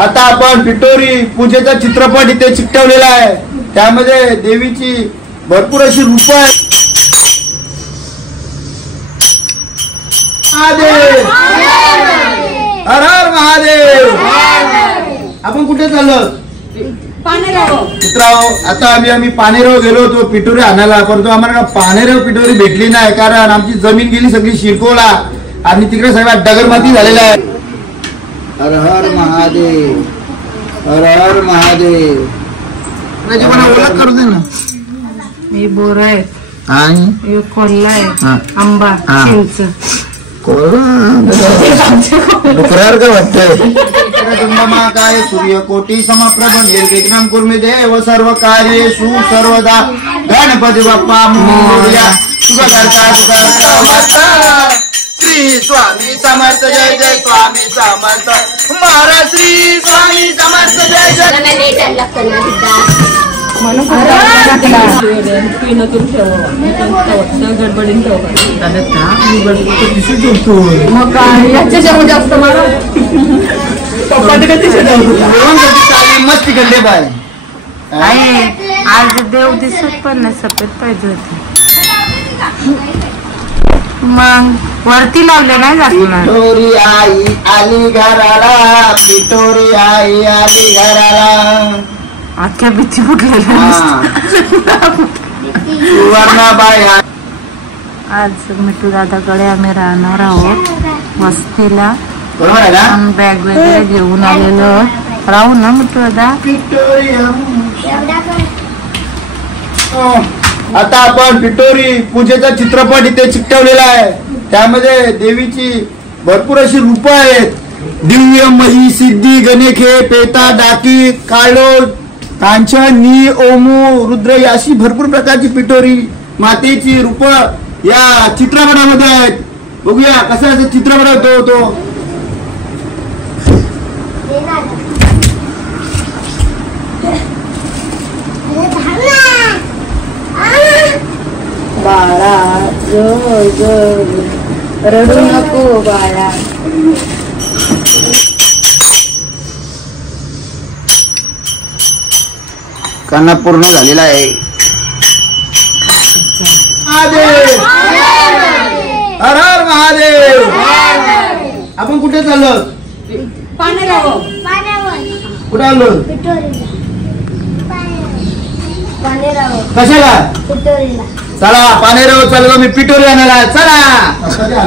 आता आपण पिटोरी पूजेचा चित्रपट इथे चिकटवलेला आहे। त्यामध्ये देवीची भरपूर अशी रूप आहेत। महादेव हर हर महादेव। आपण कुठे चाललो? मित्रांनो, आता आम्ही पानेराव गेलो होतो पिटोरी आणायला, परंतु आम्हाला पानेराव पिटोरी भेटली नाही, कारण आमची जमीन गेली सगळी शिरकोला आणि तिकडे सगळ्या डगरमाती झालेला आहे। हर हर महादेव हर हर महादेव। म्हणजे मला ओळख करू दे ना। मी बोर आहे आणि कोल्हा आहे, आंबा, चिंच। डुकरार का वाटतंय? काय सूर्यकोटी समप्रभ निर्विघ्नं कुर्मे देव सर्व कार्येषु सर्वदा। गणपती बाप्पा मोरया। श्री स्वामी समर्थ जय जय स्वामी समर्थ महाराज। श्री स्वामी समर्थ जय जय। मस्ती करते बाय। आज देव दिसत पण नाही, सफेद पाहिजे होते, मग वरती लावले नाही जात। पिटोरी आई आली घराला, पिटोरी आई आली घराला। अख्ख्या भीती फुटलेल्या। आज मिठू दादाकडे आम्ही राहणार आहोत वस्तीला। बॅग वगैरे घेऊन आलेलो राहू ना मिठू दादा। आता आपण पिटोरी पूजेचा चित्रपट इथे चिकटवलेला आहे। त्यामध्ये देवीची भरपूर अशी रूप आहेत। दिव्य मही सिद्धी गणेखे पेता डाकी काळो कांचन नी ओमू रुद्र अशी भरपूर प्रकारची पिटोरी मातेची रूप या चित्रपटामध्ये आहेत। बघूया कसं चित्र बनवतो तो। बाळा रडू नको बाळा। काना पूर्ण झालेला आहे। महादेव हर हर महादेव। आपण कुठे चाललो? कुठे आलो? कशाला? चला पानेराव चाललो मी पिटोरी आणायला। चला चला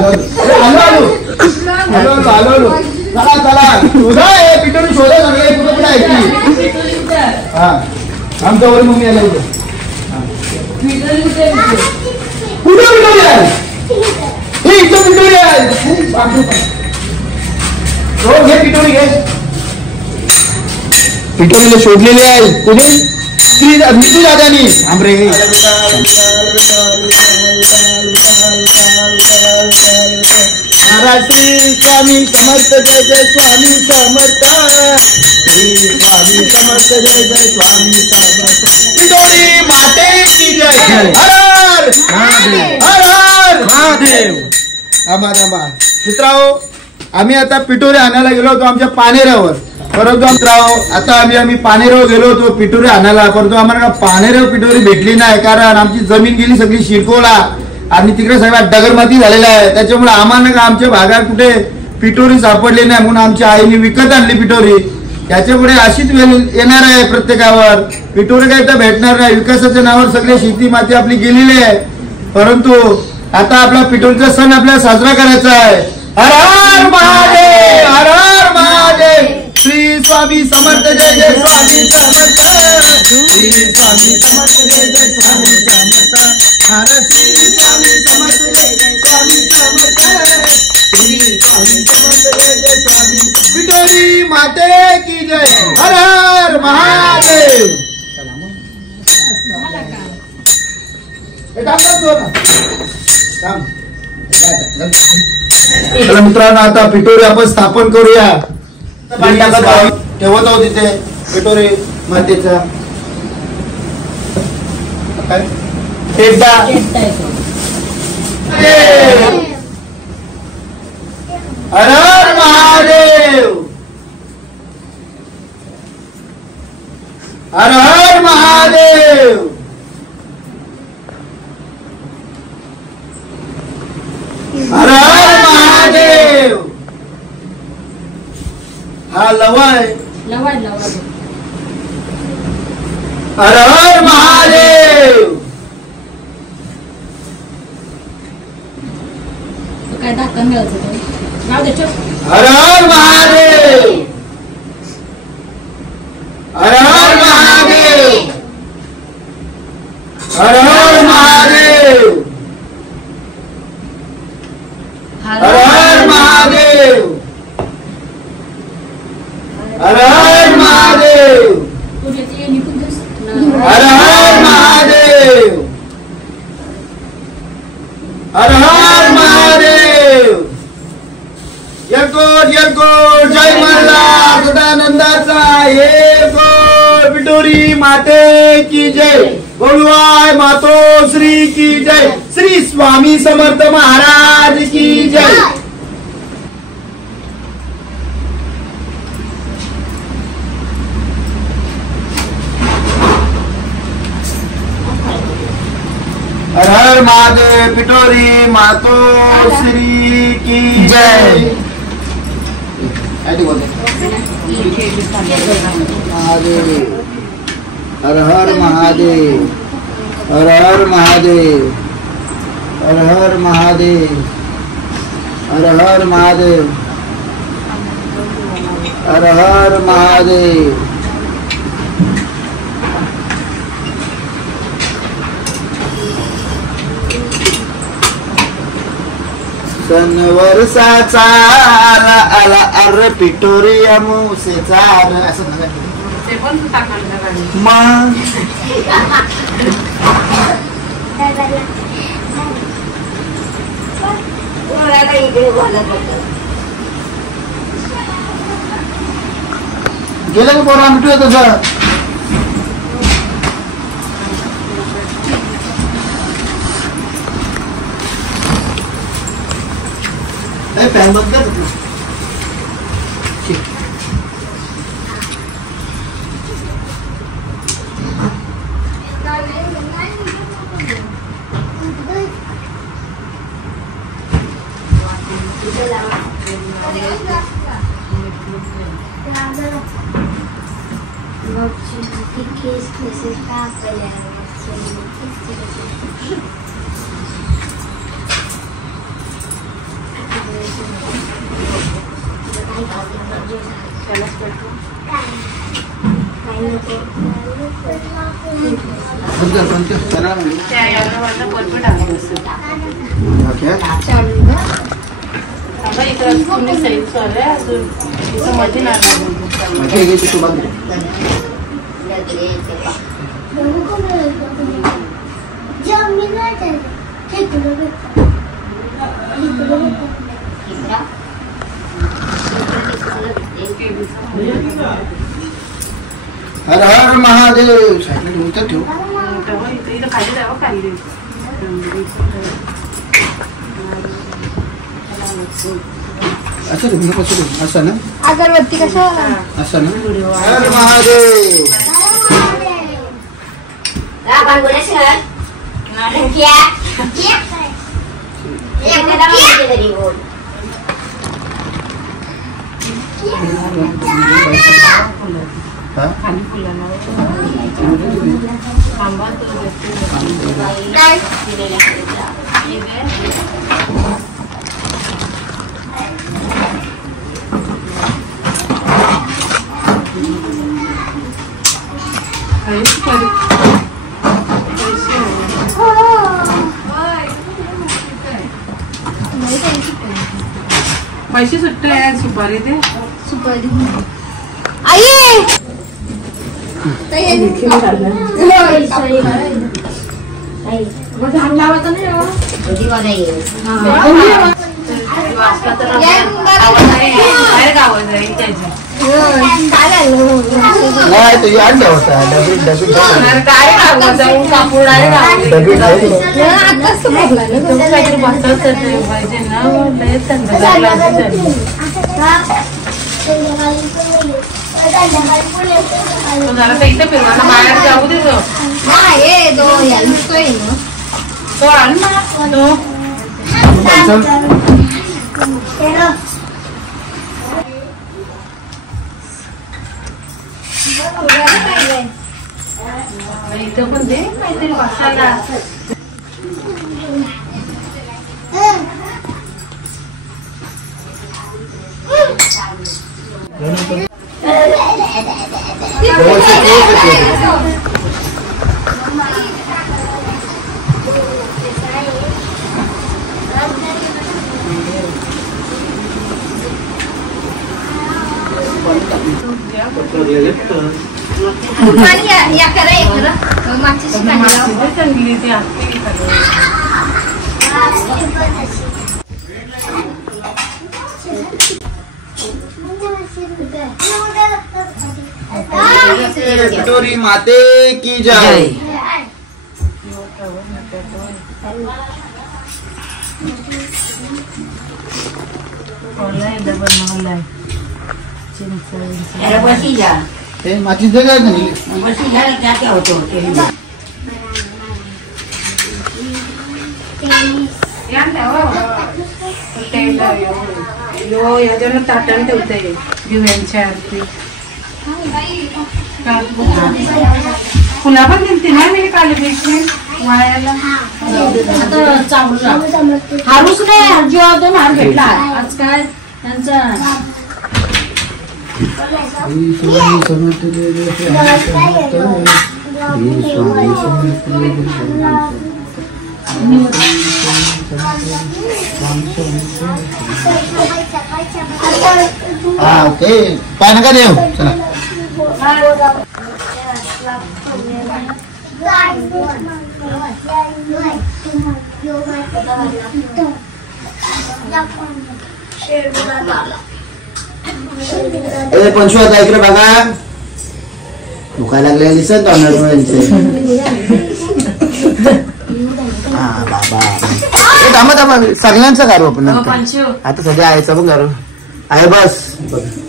चला शोधा पिटोरी शोधा सगळे कुठे कुठे आहे? हा आमच्या वर मम्मी आला होतं। कुठे पिटोरी आहे? हे इथं पिटोरी आहे। हो घे पिटोरी घे। पिटोरीला शोधलेली आहे कुठे? मिठू दादानी। आमरे महाराज श्री स्वामी समर्थ जय जय स्वामी समर्थ। श्री स्वामी समर्थ जय जय स्वामी समर्थ। पिटोरी माते की जय। हर हर महादेव। मित्रांनो, आम्ही आता पिटोरी आणायला गेलो होतो आमच्या पानेरावर, परंतु आता आम्ही पानेराव गेलो होतो पिटोरी आणायला, परंतु आम्हाला पानेराव पिटोरी भेटली नाही, कारण आमची जमीन गेली सगळी शिरकोला आणि तिकडे सगळ्या डगरमाती झालेला आहे। त्याच्यामुळे आम्हाला आमच्या भागात कुठे पिटोरी सापडली नाही, म्हणून आमच्या आईने विकत आणली पिटोरी। त्याच्यापुढे अशीच वेळ येणार आहे प्रत्येकावर। पिटोरी काही तर भेटणार नाही, विकासाच्या नावावर सगळी शेती माती आपली गेलेली आहे। परंतु आता आपला पिटोरीचा सण आपल्याला साजरा करायचा आहे। हर हर महादेव हर हर महादेव। श्री स्वामी समर्थ जय जय स्वामी समर्थ। श्री स्वामी समर्थ जय जय स्वामी समर्थ। हर श्री स्वामी समर्थ जय जय स्वामी समर्थ। श्री स्वामी समर्थ जय जय स्वामी। पिटोरी माते की जय। हर हर महादेव। मित्रांनो, आता पिटोरी आपण स्थापन करूया। ठेवत आहोत तिथे पिटोरी मातेचा एकदा। हर हर महादेव। हर हर महादेव. हर हर महादेव. हा लवाय. हर हर महादेव. काय दाखवून मिळायचं हर हर महादेव. हर हर महादेव. हर हर महादेव. हर हर महादेव. हर हर महादेव. हर हर महादेव. हर हर महादेव. यकोट यकोट जय मल्हार सदानंदाचा एक पिटोरी माते की जय. गोलवाय मातो श्री की जय. श्री स्वामी समर्थ महाराज की जय. हर हर महादेव पिटोरी मातो श्री की जय. महादेव. हर हर महादेव. हर हर महादेव. हर हर महादेव. हर हर महादेव. हर हर महादेव. सनवर्षाचा आला आला अर पिटोरिया मुसेचा असं ते पण टाकायला मग गेलं का पोरा मिटूया तसं. पॅन बंद कर. हर हर महादेव. ठेव असं ना अगरबत्ती कशा असं ना. हर महादेव. पैसे सुट्टे आहे. सुपारी दे. सुपारी आई लावायचं नाही. नाही तुझी अंडा होता डबी डबी जरा इथं फिरवायला बाहेर जाऊ दे तो. तो आण ना तो. इथं पण दे काहीतरी बसायला. चांगली ती असते. पिठोरी माते की जय. माची जगह नहीं याच्यानं ताटाने ठेवते दिव्यांच्या आरती. फुला पण दिलती ना मी काल बेसने वायाला. हारूच नाही अर्जुआ 2 हार भेटला आज. काय त्यांचा ओके पाय नका देऊ. चला पंचू आता इकडे बघा. दुखायला लागले दिसत थांबा थांबा सगळ्यांचं करू आपण नंतर. आता सध्या आयचं पण करू आहे बस.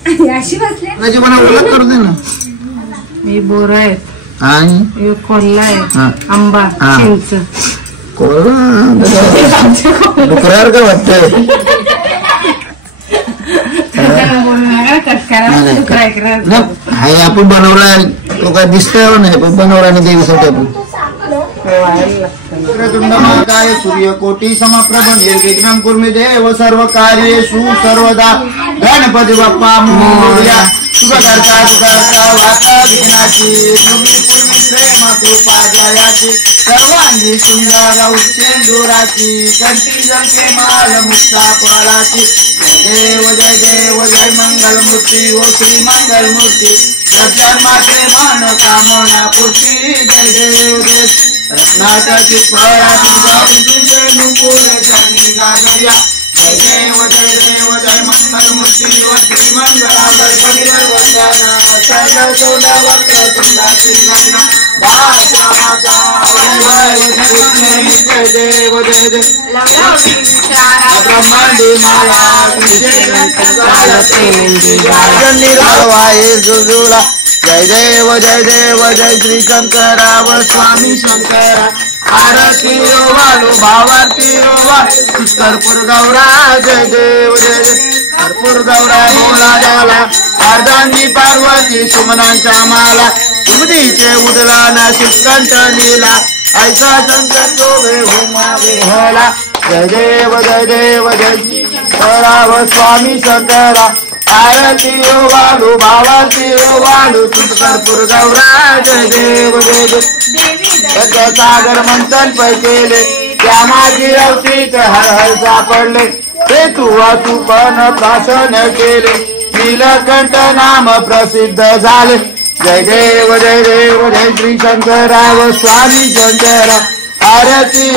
त्याची मला ओळख करू दे ना. मी बोर आहेत आणि कोल्हा आहे आंबा चिंच. डुकरावर काय वाटतंय. हाय आपण बनवलाय तो काय दिसतोय नाही पण बनवला नाही देवीसाठी आपण. महाकाय सूर्यकोटी समप्रभ निर्विघ्नं कुर्मे देव सर्व कार्येषु सर्वदा. गणपती बाप्पा मोरया. सुखकर्ता दुःखहर्ता वार्ता विघ्नाची. तुम्ही पूर्वी प्रेम कृपा जयाची. सर्वांगी सुंदर उच्चेंदुराची. कंठी जलके माल मुक्ता फळाची. जय देव जय मंगल मूर्ती ओ श्री मंगल मूर्ती. दर्शन माते मान कामना पूर्ती. जय देव जय रत्नाची पराती गौरी नुपुर चरणी गाजर्या. जय देव जय मंगल मूर्ती ओ श्री मंगला गणपती वंदना. सर्व सोना वक्र तुंडाची गणना. दासा जय देव जय देव ब्रह्मांडी माला जुजुला. जय देव जय श्री शंकराव स्वामी शंकरा. आरती वालो भावारती कर्पूर गौरा. जय देव कर्पूर गौरा मोला झाला. अर्धांगी पार्वती सुमनांचा माला. उदीचे उदलाना शिकंठ लीला. ऐसा शंकर शोभे हुमा विहला. जय देव जय शंकराव स्वामी शंकरा. आरती वालू भावारती वालू कर्पूर गौरा. जय देव सागर मंथन पै केले. त्या माझी अवतीत हर हर सापडले. ते तू वाचू पण प्राशन केले. नीलकंठ नाम प्रसिद्ध झाले. जय देव जय श्री शंकराव स्वामी शंकरा. आरती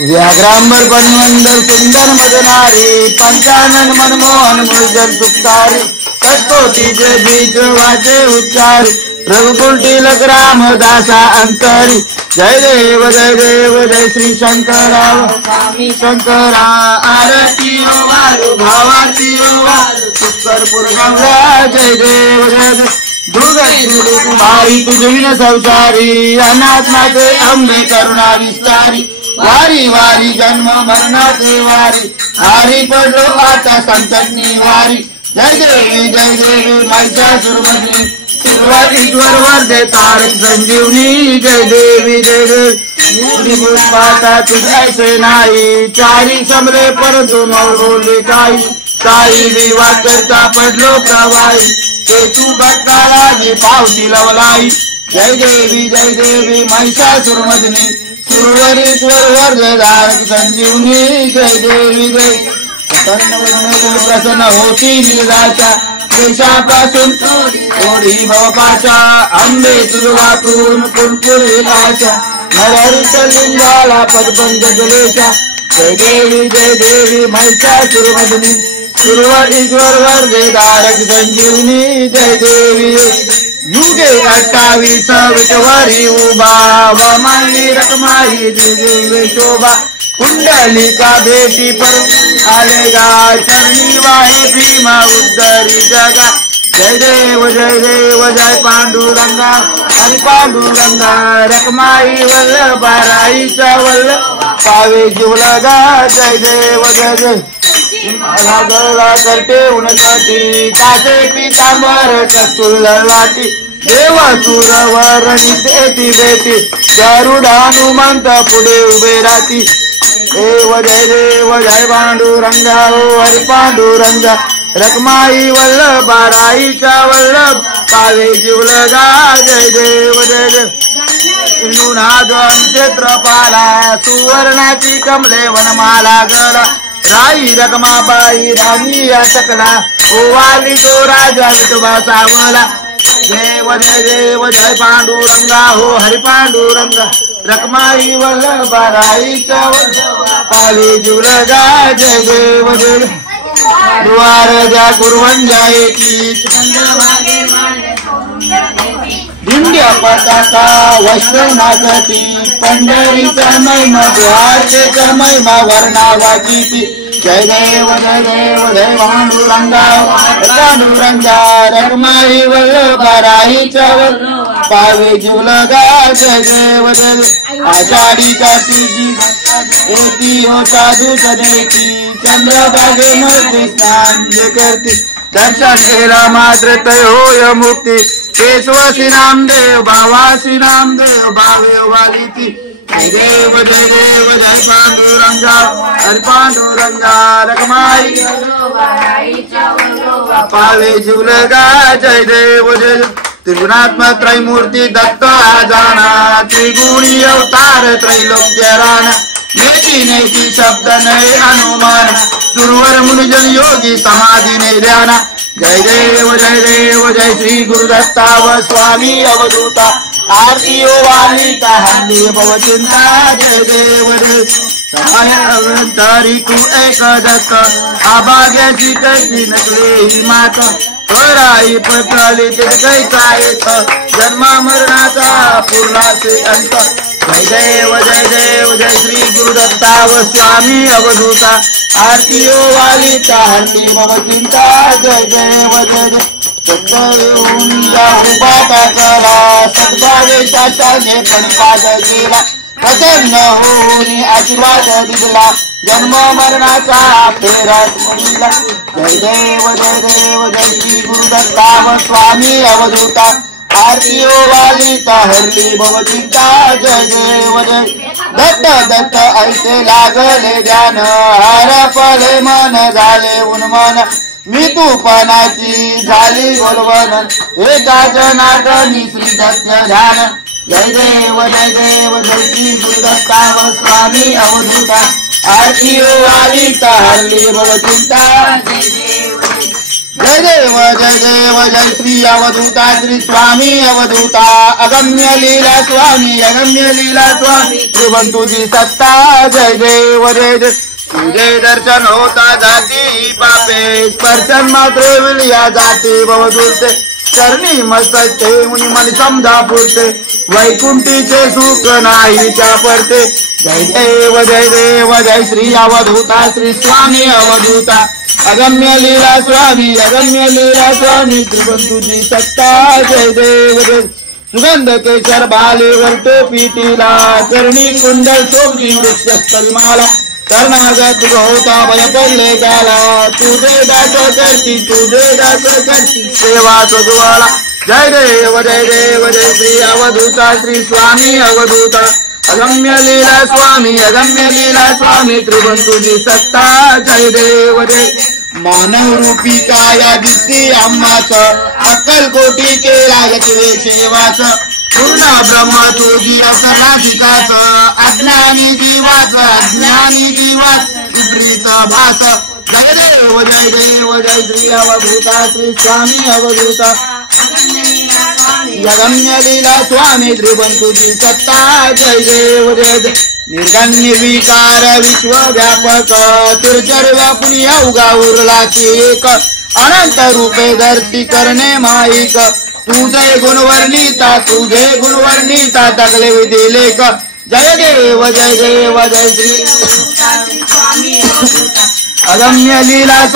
व्याघ्रांबर बनवंदर सुंदर मदनारी. पंचानन मनमोहन मृजन सुखकारी. तत्कोटीचे बीज वाचे उच्चारी. रघुकुल तिलक रामदासा अंतरी. जय देव जय श्री शंकराव स्वामी शंकरा. आरती वालू भावाची कर्पूर गंगा जय देव जय देव दुर्गा कुमारी तुझविन संसारी अनाथ नाथे अंबे करुणा विस्तारी वारी वारी जन्म मरणाचे वारी हारी पडलो आता संकटनी वारी जय देवी महिषासुरमर्दिनी ईश्वर वरदे तारक संजीवनी जय देवी पाता तुझ ऐसे नाही चारी समरे परंतु मोर बोलले काही विवाद करता पडलो प्रवाही ते तू भक्ताला मी पावती लवलाई जय देवी महिषासुरमर्दिनी सुरवरीश्वर वरदे तारक संजीवनी जय देवी प्रसन्न होती निर्दाशा देशापासून थोडी भवपाशा अंबे तुझ वाचून कुणकुरी आशा नरहरीच लिंगाला पदपंच जलेशा जय देवी महिषासुरमर्दिनी सुरवर ईश्वर वरदे तारक संजीवनी जय देवी युगे 28 विटवरी उभा व मांडली रखमाई देवी शोभा कुंडलिका भेटी पर आलेगा चरणी वाहे भीमा उद्धरी जगा जय देव जय पांडुरंगा हरि पांडुरंगा रखमाई वल्लभा राईचा वल्लभ पावे जीवलगा जय देव गळा करते उन्हासाठी कासे पितांबर कस्तुल लाटी देव सुरवरणी देती बेटी गरुड हनुमंत पुढे उभे राहती देव जय पांडुरंगा हरि पांडुरंगा रखमाई वल्लभा राईचा वल्लभ पावे जीवलगा जय देव नादम क्षेत्रपाला सुवर्णाची कमले वनमाला गळा राई रखमाबाई राणी या सकला ओवाली तो राजा विठोबा सावला देव जय पांडुरंगा हो हरि पांडुरंगा रखमाई वल्लभा राईचा पावे जीवलगा जय देव द्वार जा कुर्वंजा एकी दिंड्या पताका वस्त्र नाचती पंढरीचा महिमा द्वारकेचा महिमा वर्णावाची जय देव पांडुरंगा रखमाई वल्लभा राईचा पावे जीवलगा जय देव आषाढी कार्तिकी एकी हो साधू सदेकी चंद्रभागे मध्ये स्नान जे करते दर्शन हेला मात्र तय होय मुक्ती केशवसी नामदेव भावासी नामदेव भावे वालीती जय पांडुरंगा हरि पांडुरंगा रखमाई पावे जीवलगा जय देव त्रिगुणात्मक त्रैमूर्ती दत्त आजाना त्रिगुणी अवतार त्रैलोक्य राणा नेती शब्द नये हनुमान सुरवर मुनिजन योगी समाधी ने ध्याना जय देव जय श्री गुरुदत्ता व स्वामी अवधूता आरती ओ वालिका हल्ली भवचिंता जय देव तरी तू एक दत्त आभाग्याची कैची नकले ही मात कराई पटली ते कैचा येत जन्मा मरणाचा पूर्णाचे अंत जय देव जय श्री गुरुदत्ता व स्वामी अवधूता आरती ओ वालिका हल्ली भवचिंता जय देव उपाता करा सद्भावेशाने परिपाद केला प्रसन्न होऊन आशीर्वाद दिला जन्म मरणाचा फेरा मुलीला जय देव जय श्री गुरुदत्ता व स्वामी अवधूता आरती ओ वालिका हरली भवचिंता जय देव दत्त ऐसे लागले ध्यान हरपले मन झाले उन्मन मी तूफानाची झाली बोलवन एका जनार्दनी श्री दत्त ध्यान जय देव जय श्री गुरुदत्ता व स्वामी अवधूता आरती ओ वालिका हरली भवचिंता जय देव जय श्री अवधूता श्री स्वामी अवधूता अगम्य लीला स्वामी त्रिभुवन तुझी सत्ता जय देव तुझे दर्शन होता जाती पापे स्पर्शन मात्र विलिया जाती भवदूते चरणी मस्तक ठेवून मन समजा पुरते वैकुंठीचे सुख नाही त्या पडते जय देव जय श्री अवधूता श्री स्वामी अवधूता अगम्य लीला स्वामी त्रिबंधुजी सत्ता जय देव जय सुगंध केशर बालेवर टोपी टिला चरणी कुंडल शोभती वृक्षस्थलमाला शरणागत होता भय पडले गाला तुझे दास करती सेवा सजवाला जय देव जय श्री अवधूता श्री स्वामी अवधूता अगम्य लीला स्वामी त्रिबंधुजी सत्ता जय देव जय मानव रूपी काया दिसते आम्हाच अक्कल कोटी केला यशवे सेवाच पूर्ण ब्रह्म तुझी असनाधिकाच अज्ञानी जीवाच विपरीत भास जय देव जय श्री अवधूता श्री स्वामी अवधूता अगम्य लीला स्वामी त्रिबंधुजी सत्ता जय देव जय निर्गण निर्विकार विश्व व्यापक तिरचर व्यापुनी अवघा उरलाची एक अनंत रूपे धरती करणे माईक तुझे गुणवर्णिता तगले विधिलेख जय देव जय श्री अगम्य लीला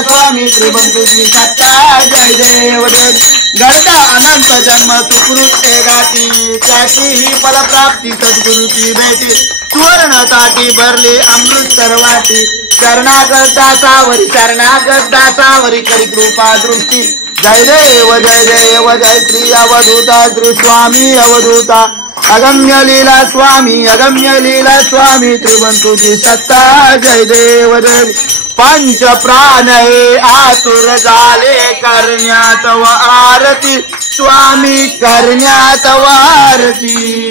स्वामी त्रिबंधुजी सत्ता जय देव जय घडता अनंत जन्म सुकृत्य गाठी त्याची ही फलप्राप्ती सद्गुरूची भेटी सुवर्ण ताटी भरली अमृत सर्वाटी शरणागत दासावरी करी कृपा दृष्टी जय देव जय श्री अवधूता श्री स्वामी अवधूता अगम्य लीला स्वामी त्रिबंधुजी सत्ता जय देव जय पंच प्राण हे आतुर झाले करण्यात व आरती स्वामी करण्यात व आरती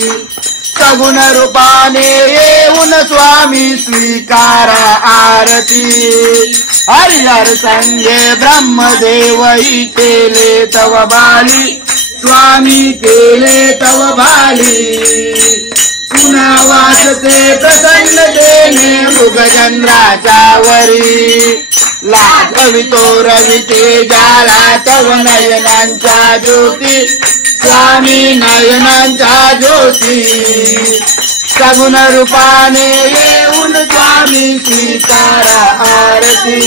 सगुण रूपाने येऊन स्वामी स्वीकारा आरती हरिहर संगे ब्रह्मदेवही केले तव बाली स्वामी केले तव बाली पुन्हा वासते प्रसन्नतेने मृगचंद्राच्या वरी लाजवितो रविते जाला तव नयनांच्या ज्योती स्वामी नयनांच्या ज्योती सगुण रूपाने येऊन स्वामी स्वीकारा आरती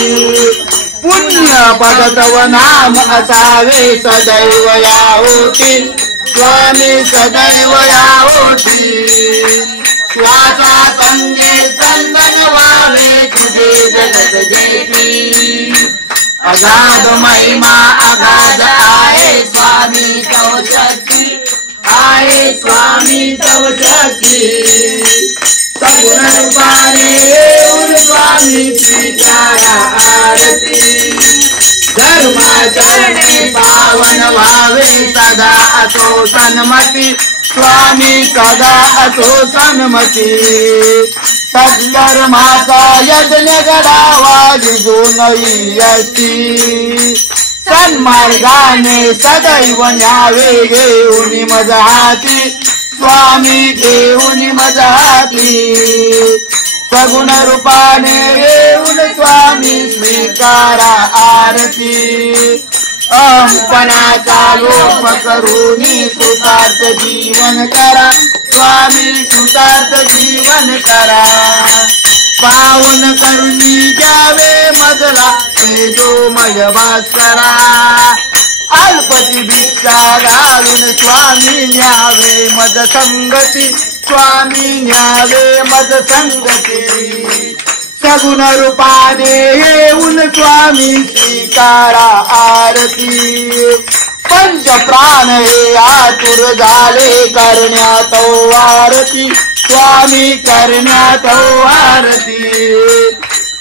पुण्य पद तव नाम असावे सदैव या होती स्वामी सदैव या होती श्वासा संगे चंदन व्हावे तुझे जगत जेती अगाध महिमा अगाध आहे स्वामी तव शक्ती सगुण रूपाने येऊन स्वामी स्वीकारा आरती धर्माचरणे पावन व्हावे सदा असो सन्मती स्वामी सदा असो सन्मती सद्धर्माचा यज्ञ घडावा जिजूनही यष्टी सन्मार्गाने सदैव न्यावे घेऊन मजहाती स्वामी घेऊन मजहाती सगुण रूपाने येऊन स्वामी स्वीकारा आरती अहंपणाचा लोप करूनी सुतार्थ जीवन करा स्वामी सुतार्थ जीवन करा पावन करुणी द्यावे मजला तेजोमय भास्करा अल्पती भिक्षा घालून स्वामी न्यावे मज संगती स्वामी न्यावे मज संगती सगुण रूपाने येऊन स्वामी स्वीकारा आरती पंच प्राण हे आतुर झाले करण्यात आरती स्वामी करण्यात आरती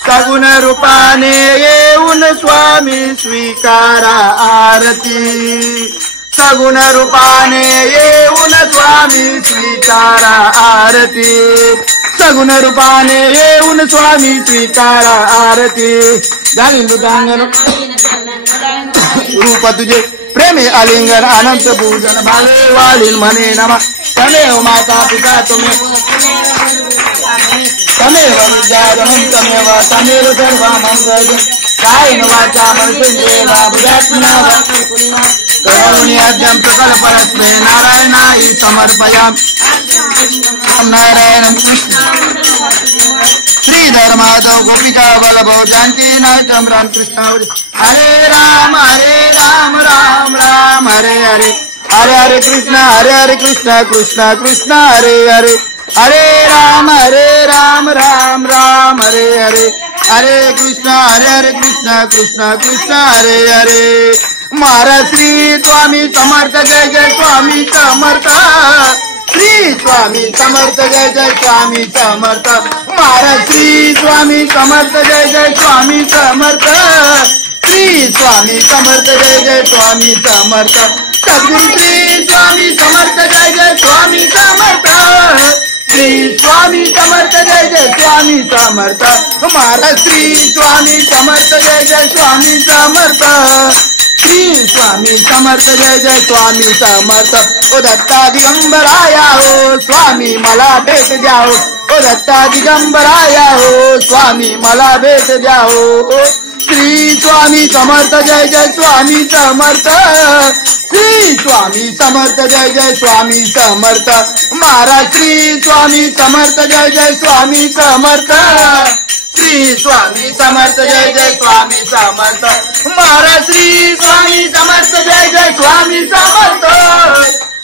सगुण रूपाने येऊन स्वामी स्वीकारा आरती सगुण रूपाने येऊन स्वामी स्वीकारा आरती सगुण रूपाने येऊन स्वामी स्वीकारा आरती झाली मृदांगण रूप तुझे प्रेमे आलिंगन अनंत पूजन भाले वाढील म्हणे नमा तमेव माता पिता तमेव विद्याधनं तमेव तमेव सर्व मंगल कायेन वाचा मनसेंद्रियेण बुद्ध्यात्मना करोमि यज्ञं प्रकल्परस्मै नारायणाय समर्पयामि नारायणं श्रीधर माधव गोपिका बलभो जानकी नायकं रामकृष्ण हरे राम राम राम हरे हरे हरे हरे कृष्ण कृष्ण कृष्ण हरे हरे हरे राम राम राम हरे हरे हरे कृष्ण कृष्ण कृष्ण हरे हरे महाराज श्री स्वामी समर्थ जय जय स्वामी समर्थ श्री स्वामी समर्थ जय जय स्वामी समर्थ महाराज श्री स्वामी समर्थ जय जय स्वामी समर्थ श्री स्वामी समर्थ जय जय स्वामी समर्थ सद्गुरु श्री स्वामी समर्थ जय जय स्वामी समर्थ श्री स्वामी समर्थ जय जय स्वामी समर्थ महाराज श्री स्वामी समर्थ जय जय स्वामी समर्थ श्री स्वामी समर्थ जय जय स्वामी समर्थ ओ दत्ता दिगंबराया हो स्वामी मला भेट द्या हो ओ दत्ता दिगंबराया हो स्वामी मला भेट द्या हो श्री स्वामी समर्थ जय जय स्वामी समर्थ श्री स्वामी समर्थ जय जय स्वामी समर्थ महाराज श्री स्वामी समर्थ जय जय स्वामी समर्थ श्री स्वामी समर्थ जय जय स्वामी समर्थ महाराज श्री स्वामी समर्थ जय जय स्वामी समर्थ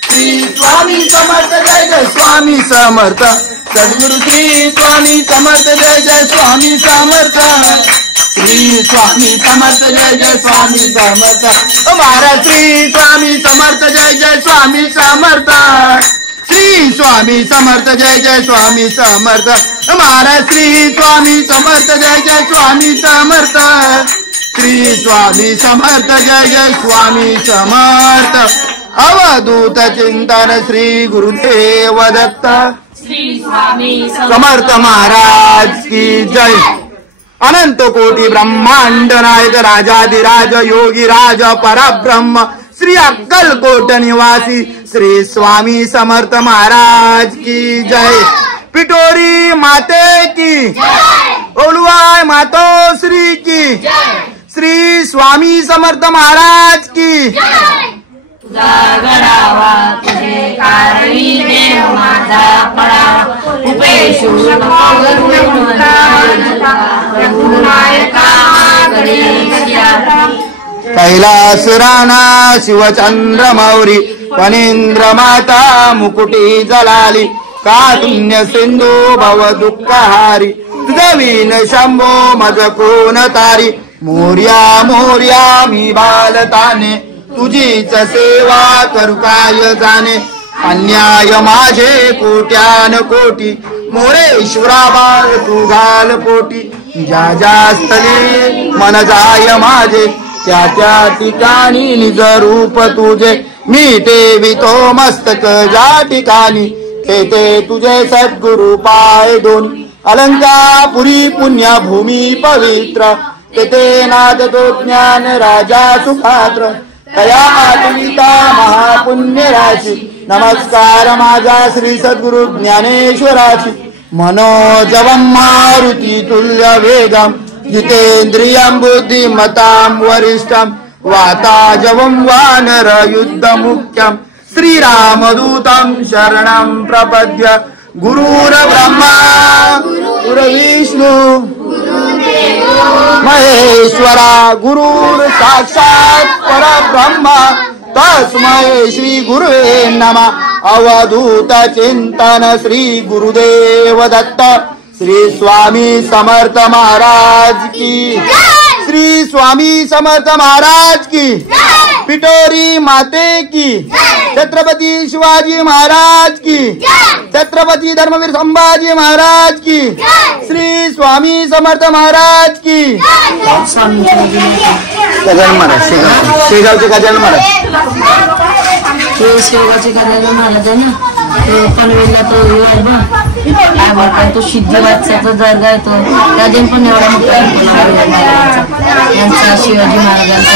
श्री स्वामी समर्थ जय जय स्वामी समर्थ सद्गुरु श्री स्वामी समर्थ जय जय स्वामी समर्थ श्री स्वामी समर्थ जय जय स्वामी समर्थ महाराज श्री स्वामी समर्थ जय जय स्वामी समर्थ श्री स्वामी समर्थ जय जय स्वामी समर्थ महाराज श्री स्वामी समर्थ जय जय स्वामी समर्थ श्री स्वामी समर्थ जय जय स्वामी समर्थ अवधूत चिंतन श्री गुरुदेव दत्त श्री स्वामी समर्थ महाराज की जय। अनंत कोटी ब्रह्मांड नायक राजाधिराज योगी राज परब्रह्म श्री अक्कलकोट निवासी श्री स्वामी समर्थ महाराज की जय। पिटोरी माते की ओलवाय मातो श्री की श्री स्वामी समर्थ महाराज की गडावा तुझे कारवी देव माझा पडावा उपेशू कैलास राणा शिवचंद्र मौरी फणींद्र माता मुकुटी जलाली कारुण्य सिंधू भव दुःखहारी तुझवीन शंभो मज कोण तारी मोर्या मोर्या मी बालताने तुझीच सेवा करू काय जाणे अन्याय माझे कोट्यान कोटी मोरेश्वरा बाळ तू घाल पोटी ज्या ज्या स्थळी मन जाय माझे त्या त्या ठिकाणी निज रूप तुझे मी ठेवितो मस्तक ज्या ठिकाणी ते तुझे सद्गुरु पाय दोन अलंकापुरी पुण्यभूमी पवित्र तेथे नादतो ज्ञान राजा सुपात्र तया आत्मिका महापुण्य राशी नमस्कार माझा श्री सद्गुरु ज्ञानेश्वराची मनोजवं मारुती तुल्य वेगम जितेंद्रियं बुद्धिमतां वरिष्ठं वाताजवं वानर युद्ध मुख्यं श्रीरामदूतं शरणं प्रपद्य गुरुर ब्रह्मा गुरुर्विष्णु महेश्वरा गुरुर साक्षात् परब्रह्म तस्मै श्री गुरुवे नमः। अवधूत चिंतन श्री गुरुदेव दत्त श्री स्वामी समर्थ महाराज की श्री स्वामी समर्थ महाराज की पिटोरी माते की छत्रपति शिवाजी महाराज की छत्रपति धर्मवीर संभाजी महाराज की श्री स्वामी समर्थ महाराज की गजानन महाराज शेगावचे गजानन महाराज शेवगाचे गजानन महाराज आहे ना पनवेलला तो आहे बघ काय म्हणतात तो सिद्धीवादचा दर्गा आहे तो राजन पण एवढा मोठा यांचा शिवाजी महाराजांचा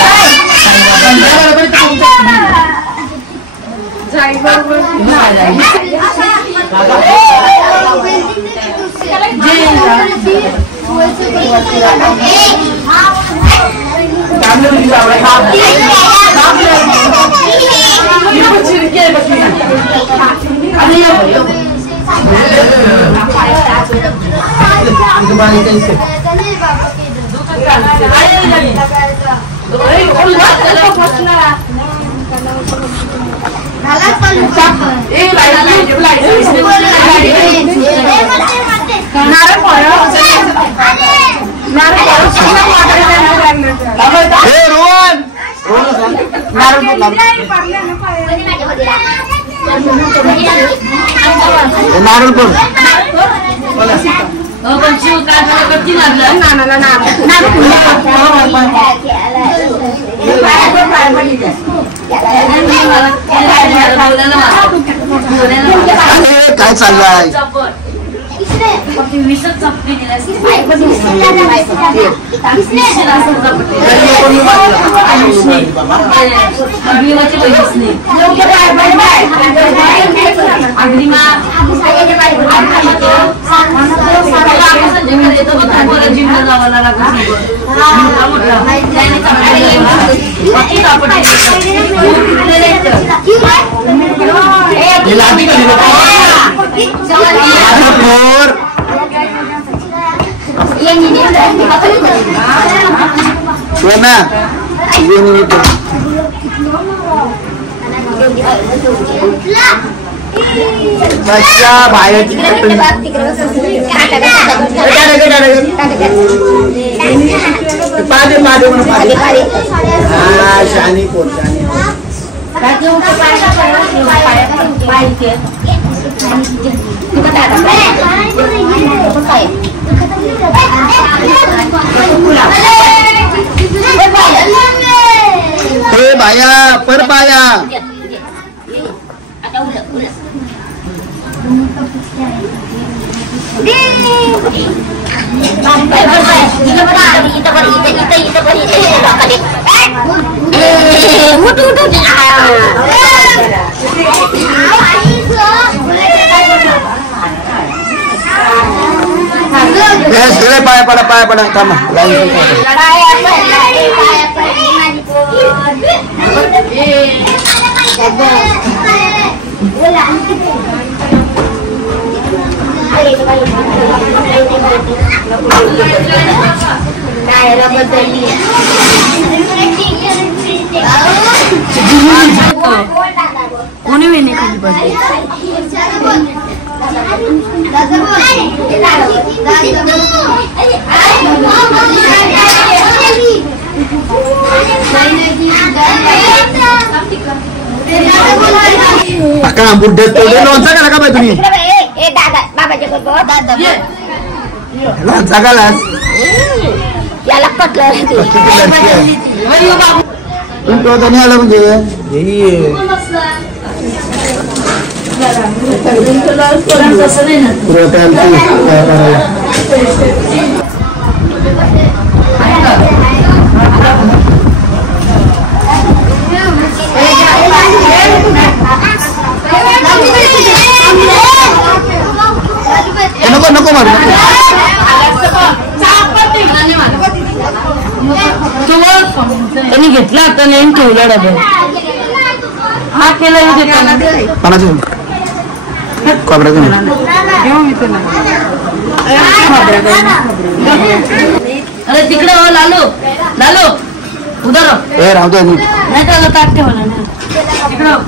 जय काय चाललंय बाहेर शानी कोण बाया पर बाया पाया पडा थांबा कोणी वेणे खाली बसले बुड्ढे लोणचा का पाहिजे तुम्ही लोणचा घालास याला पटलं तुम्ही आला म्हणजे नको नको मारू त्यांनी घेतला आता नाही ठेवला डबा हा केला अरे तिकडे हो लालू लालू उधर राहू दे नाही तर ताट ठेवला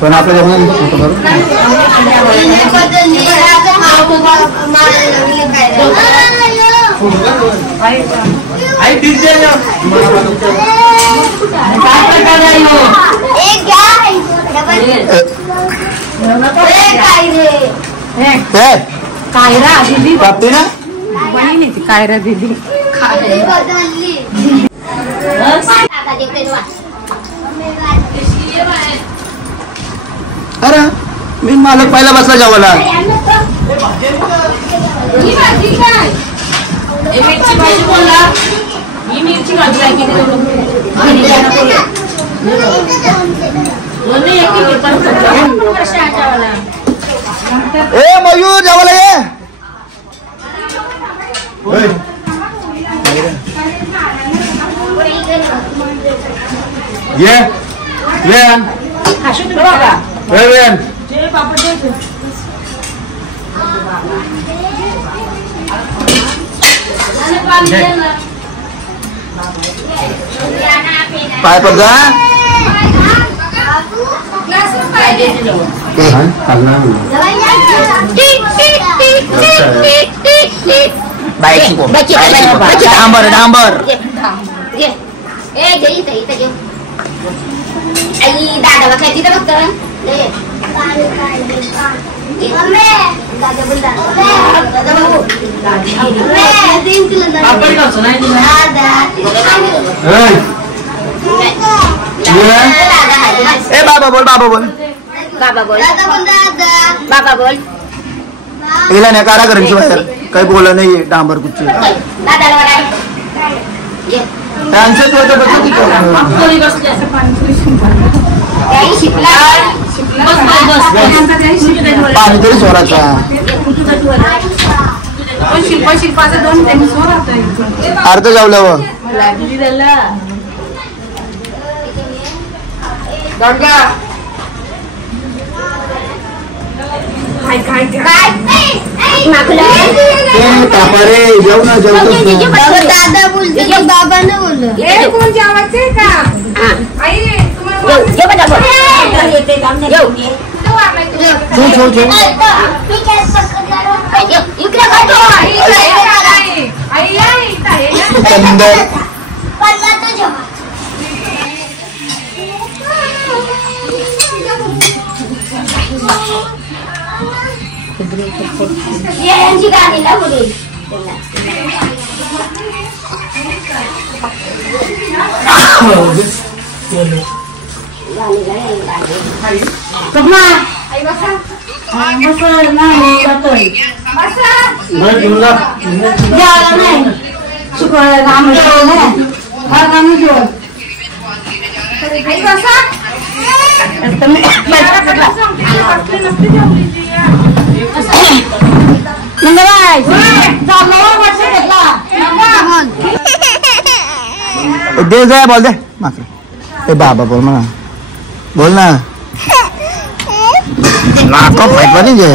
पण आपल्या कायरा दीदी प्राप्ती ना बहिणी ती कायरा दीदी अरे मी मालक पहिला बसला जेवायला मिरची भाजी बोलला ही मिरची भाजी आहे की दोन्ही एक ए मयूर जेवायला ये पाय पडदा डांबर डांबर दादा काय तिथं बघतो ए बाबा बोल बाबा बोल बाबा बोल हिला नाही कारा करायची बाहेर काही बोला नाहीये डांबर कुठची पाणी तरी सोडायचा अर्ध जेवल्यावर रे जेव ना जेवतो दादा बोलतो बाबा न बोल कोण जेवायचंय का गाणी ना बोले दे जाय बोल दे मात्र ए बाबा बोल म्हणा बोल ना नाक फाटला नाही जे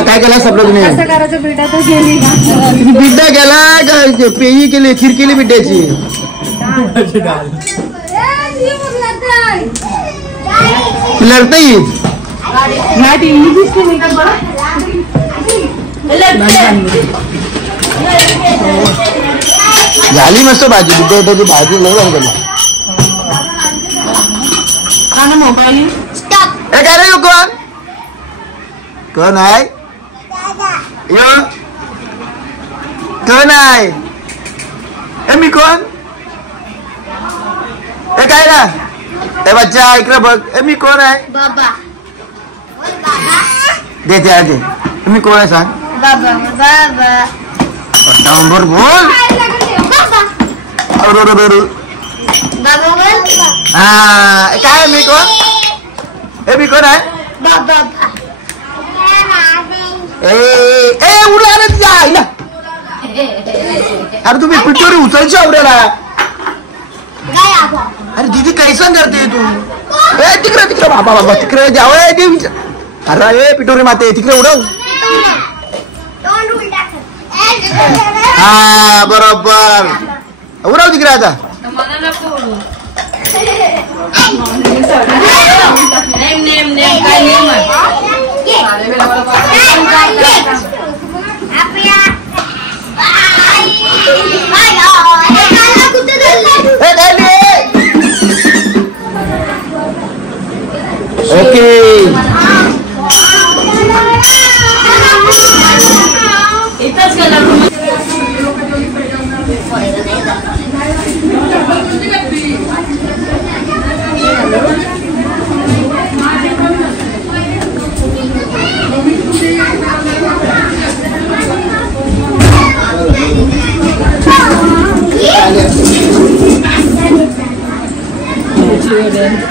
काय केला सपना तुम्ही बिड्डा केला पेई केली खीर केली बिड्ड्याची लढतही झाली मस्त भाजी बिड्ड्याची भाजी लय झाली मोबाईल काय रे कोण कोण आहे कोण आहे ए मी कोण ए काय ना ए बच्चा इकडे बघ ए मी कोण आहे बाबा देते आगे तुम्ही कोण आहे सांग बाबा बाबा डांबर बोल बाबा बोल हा काय मी कोण ए मी कोण आहे बाबा ए उडला ना तुझ्या आईला अरे तुम्ही पिठोरी उचलची आवडेला अरे दीदी कैसन करते तू ए तिकडे तिकडे बाबा बाबा तिकडे जावं ते विचार अरे ए पिठोरी माते तिकडे उडव हा बरोबर उडव तिकडे आता ओके इथंच गेला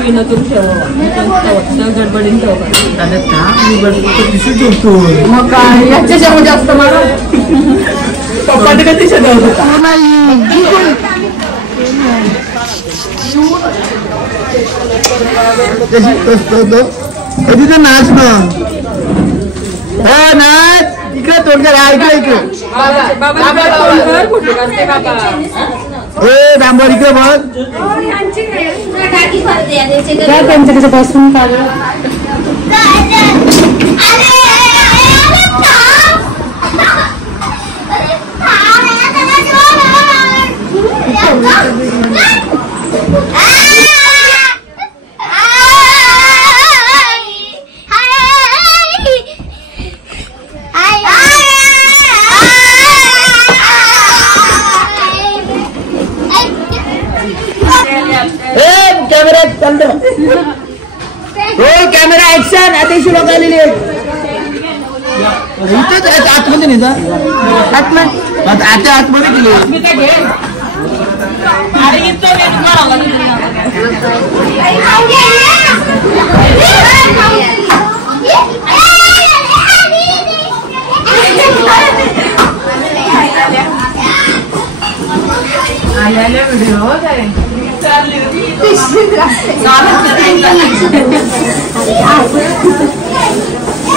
पिण्यातून ठेवावा गडबडीन ठेवा मग काय याच्याच्या जास्त मारा पप्पाने कधी ठेवत होता कधी तर नाच ना हो नाच इकडे तोडकर इकडे इकडे ए डांबर इकडे बघ त्यांच्या कसं बसून काढलं कॅमेरा ऍक्शन आता लोक आलेली आतमध्ये नाही आता आतमध्ये गेले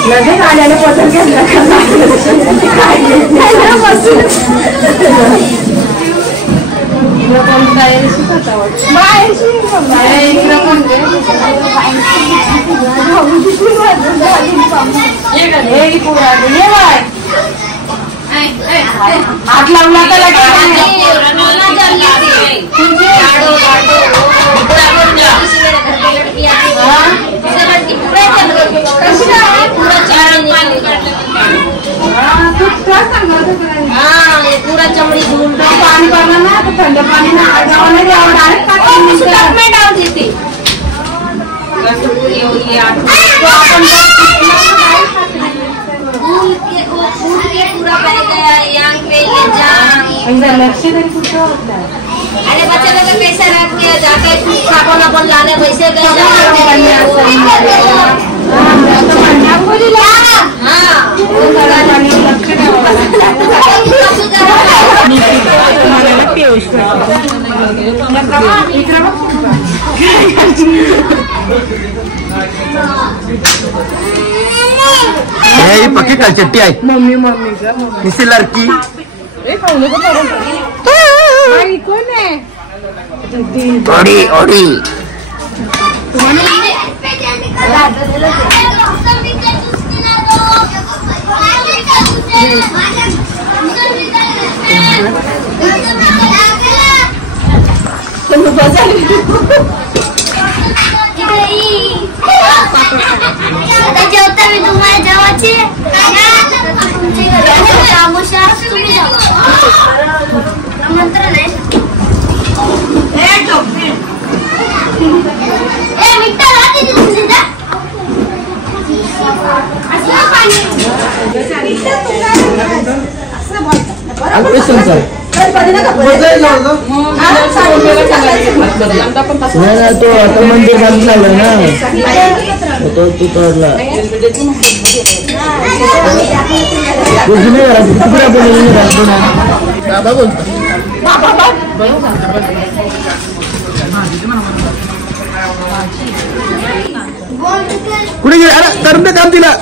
लगेच आल्याने पसंत घेतला हात लावला पूरा चमड़ी धूल पानी भरना ना तो ठंडा पानी ना डाल देती पूरा बह गया यहाँ पे ये जान अरे बच्चे लोग पैसा रख के जाके साबुन अपन लाने पैसे गए पक्की कलचट्टी आहे मम्मी का किसी लड़की कोण आहे ओडी ओडी जेवता मी तुम्हाला जेवायची मंत्र नाही तो आता मंदिर बांधून लावलं ना तो तू तोडला कुठे गेला? अरे करून दे काम तिला.